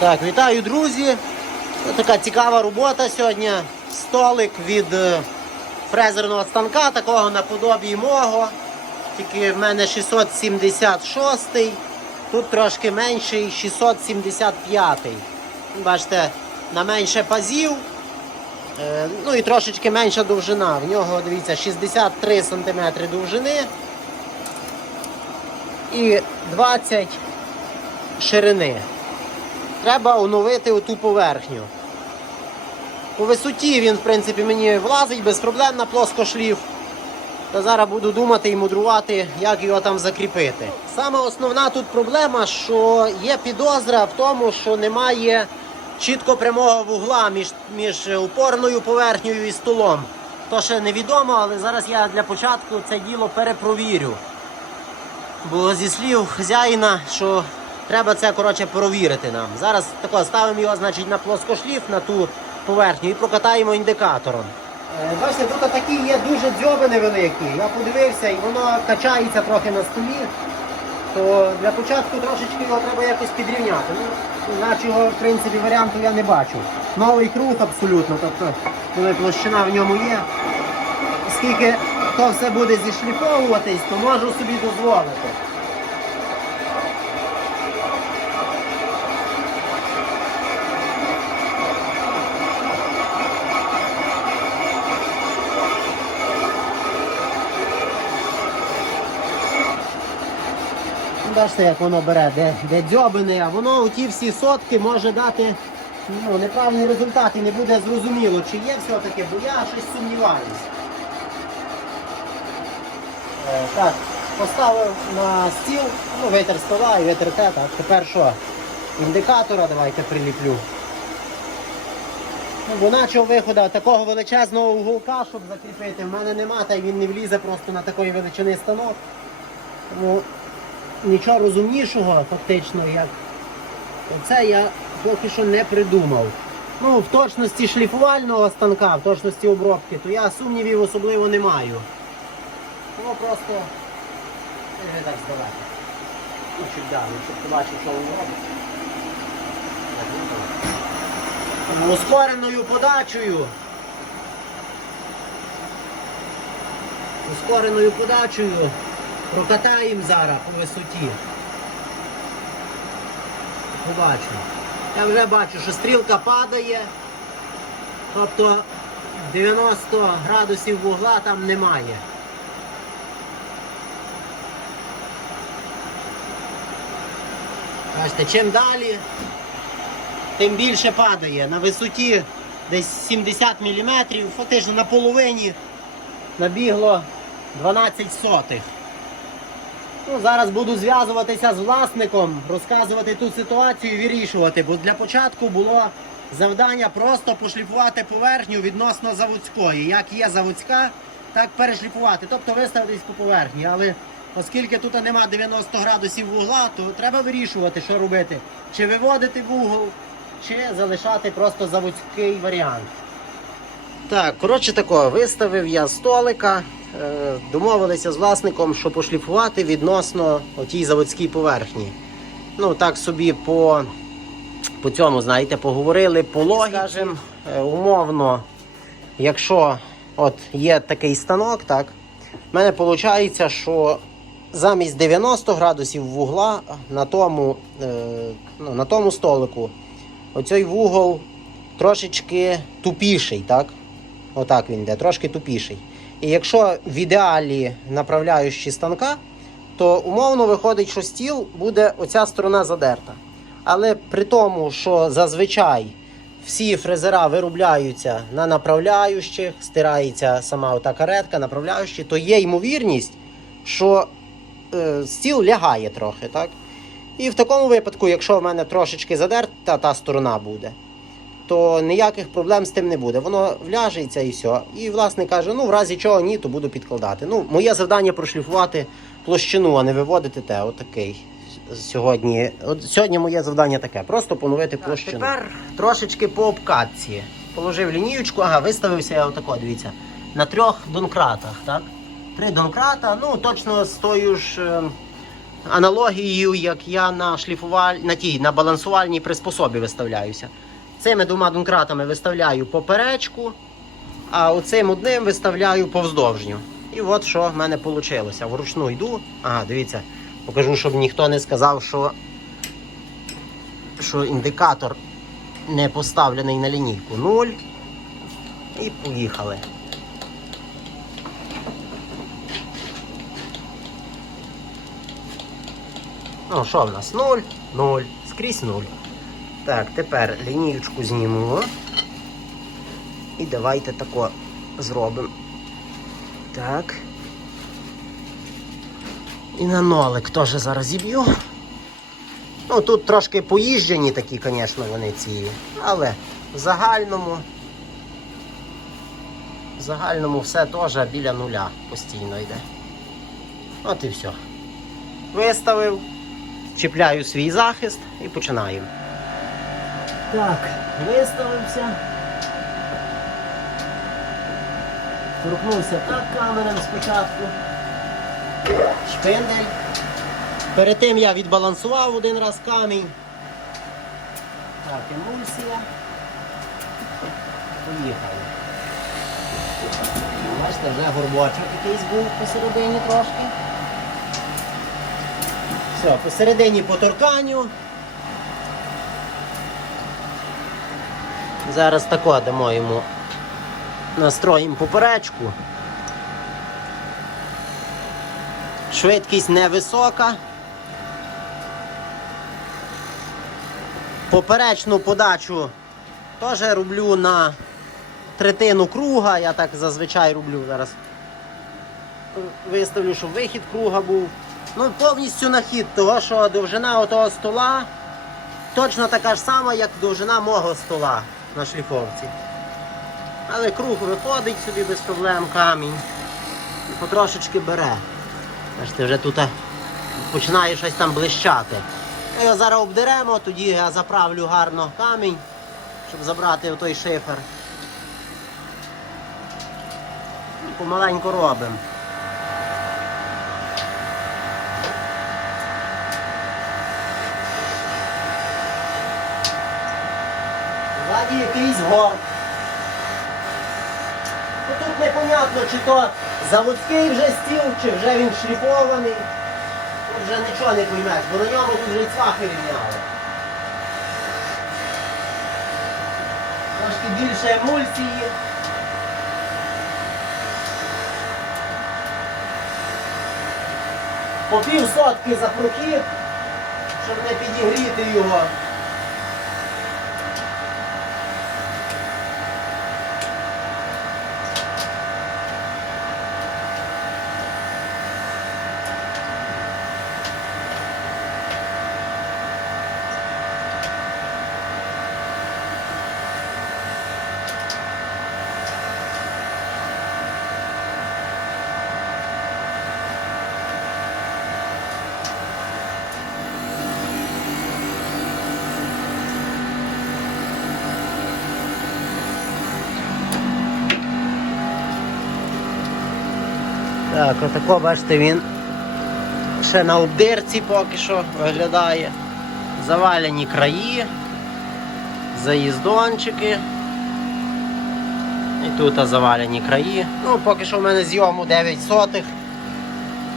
Так, вітаю, друзі. Ось така цікава робота сьогодні. Столик від е, фрезерного станка, такого наподобі мого. Тільки в мене 676, тут трошки менший 675. Бачите, на менше пазів. Е, Ну і трошечки менша довжина. В нього, дивіться, 63 см довжини і 20 ширини. Треба оновити оту поверхню. По висоті він, в принципі, мені влазить без проблем на плоскошліф. Та зараз буду думати і мудрувати, як його там закріпити. Саме основна тут проблема, що є підозра в тому, що немає чітко прямого вугла між, між опорною поверхнею і столом. То ще невідомо, але зараз я для початку це діло перепровірю. Бо зі слів хазяїна, що треба це коротше провірити нам. Зараз тако ставимо його значить, на плоскошліф на ту поверхню і прокатаємо індикатором. Е, Бачите, тут такі є дуже дзьоби великі. Я подивився і воно качається трохи на столі. То для початку трошечки його треба якось підрівняти. Ну, Іначого, в принципі, варіанту я не бачу. Новий круг абсолютно, тобто коли площина в ньому є. Оскільки то все буде зішліфовуватись, то можу собі дозволити. Бачите, як воно бере, де, де дзьобини, а воно у ті всі сотки може дати ну, неправильний результат і не буде зрозуміло, чи є все-таки, бо я щось сумніваюсь. Е, так, поставив на стіл, ну, витер стола і витер те, так. Тепер що? Індикатора давайте приліплю. Ну, бо начав виходу такого величезного уголка, щоб закріпити, в мене нема, та він не влізе просто на такої величини станок. Тому нічого розумнішого фактично, як це я поки що не придумав. Ну, в точності шліфувального станка, в точності обробки, то я сумнівів особливо не маю. Ну просто не так здавати. Ну, чуть далі, щоб ти бачив, що він робить. Ускореною подачею. Ускореною подачею прокатаємо зараз по висоті. Побачимо. Я вже бачу, що стрілка падає. Тобто 90 градусів вугла там немає. Бачите, чим далі, тим більше падає. На висоті десь 70 мм, фактично на половині набігло 12 сотих. Ну, зараз буду зв'язуватися з власником, розказувати ту ситуацію і вирішувати. Бо для початку було завдання просто пошліфувати поверхню відносно заводської. Як є заводська, так перешліфувати. Тобто виставитись по поверхні. Але оскільки тут нема 90 градусів вугла, то треба вирішувати, що робити. Чи виводити вугол, чи залишати просто заводський варіант. Так, коротше тако, виставив я столика, домовилися з власником, що пошліфувати відносно отій заводській поверхні. Ну, так собі по, по цьому, знаєте, поговорили по логіці. Скажем, е, умовно, якщо от є такий станок, так, в мене виходить, що замість 90 градусів вугла на тому, е, ну, на тому столику оцей вугол трошечки тупіший, так? Отак він йде, трошки тупіший. І якщо в ідеалі направляючи станка, то умовно виходить, що стіл буде оця сторона задерта. Але при тому, що зазвичай всі фрезера виробляються на направляючих, стирається сама ота каретка, направляючі, то є ймовірність, що е, стіл лягає трохи. так? І в такому випадку, якщо в мене трошечки задерта та сторона буде, то ніяких проблем з тим не буде. Воно вляжеться і все. І власник каже, ну в разі чого ні, то буду підкладати. Ну, моє завдання прошліфувати площину, а не виводити те. Отакий. Сьогодні, от сьогодні моє завдання таке: просто поновити площину. Тепер трошечки по обкатці. Положив лінієчку, ага, виставився я отако, дивіться, на трьох донкратах, так? Три донкрата, ну точно з тою ж. е, аналогією, як я на шліфуваль... на тій, на балансувальній приспособі виставляюся. Цими двома донкратами виставляю поперечку, а оцим одним виставляю повздовжню. І от що в мене вийшло. Вручну йду. Ага, дивіться, покажу, щоб ніхто не сказав, що, що індикатор не поставлений на лінійку. Нуль. І поїхали. Ну, що в нас? Нуль, нуль, скрізь нуль. Так, тепер лінієчку зніму. І давайте тако зробимо. Так. І на нолик теж зараз зіб'ю. Ну, тут трошки поїжджені такі, звісно, вони ці. Але в загальному. В загальному все теж біля нуля постійно йде. От і все. Виставив, чіпляю свій захист і починаю. Так, виставився. Торкнувся так камером спочатку. Шпиндель. Перед тим я відбалансував один раз камінь. Так, емульсія. Поїхали. Бачите, вже горбочок якийсь був посередині трошки. Все, посередині по торканню. Зараз тако дамо йому настроїмо поперечку. Швидкість невисока. Поперечну подачу теж роблю на третину круга, я так зазвичай роблю зараз. Виставлю, щоб вихід круга був. Ну, повністю на хід, того що довжина отого стола точно така ж сама, як довжина мого стола на шліфовці. Але круг виходить собі без проблем камінь. І потрошечки бере. Бачите, вже тут починає щось там блищати. Його зараз обдеремо, тоді я заправлю гарно камінь, щоб забрати той шифер. І помаленьку робимо. Якийсь гор. Ну, Тут непонятно, чи то заводський вже стіл, чи вже він шліфований. Тут вже нічого не поймеш, бо на ньому тут вже й цвахи рівняли. Трошки більше емульсії. По пів сотки за прохід, щоб не підігріти його. Так, отако, бачите, він ще на обдирці поки що виглядає. Завалені краї, заїздончики. І тут завалені краї. Ну, поки що в мене зйому 9 сотих.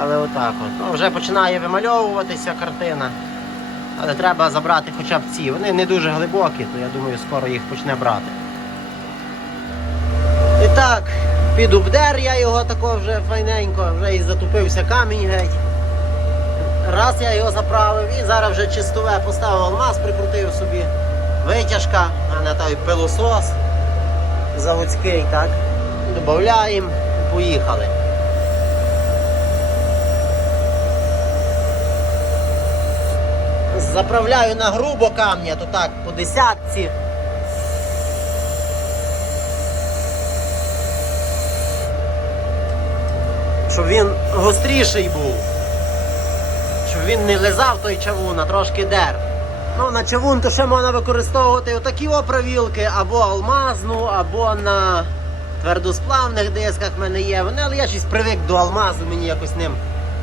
Але отак от. Ну, вже починає вимальовуватися картина. Але треба забрати хоча б ці. Вони не дуже глибокі, то я думаю, скоро їх почне брати. І так, під обдер я його тако вже файненько, вже і затупився камінь геть. Раз я його заправив і зараз вже чистове поставив алмаз, прикрутив собі. Витяжка, а не той пилосос заводський, так. Додаємо і поїхали. Заправляю на грубо камня, то так, по десятці. Щоб він гостріший був. Щоб він не лизав той чавун, а трошки дер. Ну, на чавун то ще можна використовувати отакі опровілки, або алмазну, або на твердосплавних дисках в мене є. Вони, але я щось привик до алмазу, мені якось ним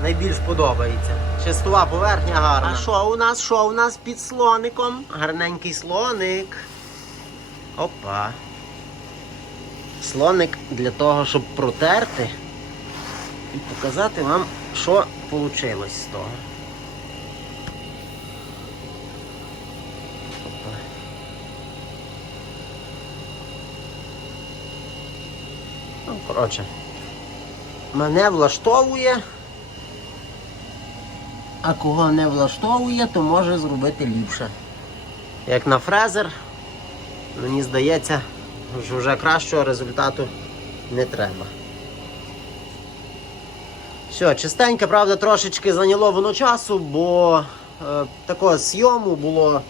найбільш подобається. Чистова поверхня гарна. А що у нас? Що у нас під слоником? Гарненький слоник. Опа. Слоник для того, щоб протерти і показати вам, що вийшло з того. Ну, коротше, мене влаштовує. А кого не влаштовує, то може зробити ліпше. Як на фрезер, мені здається, що вже кращого результату не треба. Все, чистенько, правда, трошечки зайняло воно часу, бо е, такого зйому було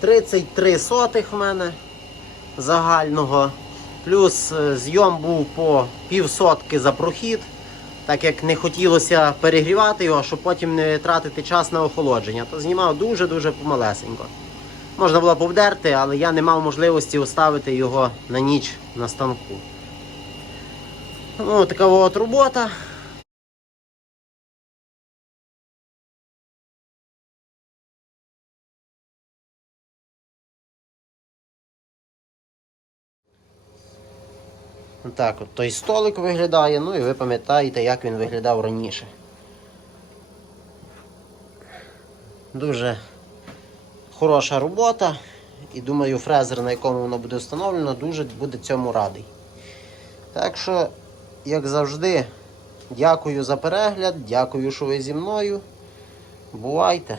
33 сотих в мене загального. Плюс е, зйом був по пів сотки за прохід, так як не хотілося перегрівати його, щоб потім не тратити час на охолодження, то знімав дуже-дуже помалесенько. Можна було повдерти, але я не мав можливості оставити його на ніч на станку. Ну, така от робота. Так, от той столик виглядає, ну і ви пам'ятаєте, як він виглядав раніше. Дуже хороша робота. І думаю, фрезер, на якому воно буде встановлено, дуже буде цьому радий. Так що, як завжди, дякую за перегляд, дякую, що ви зі мною. Бувайте!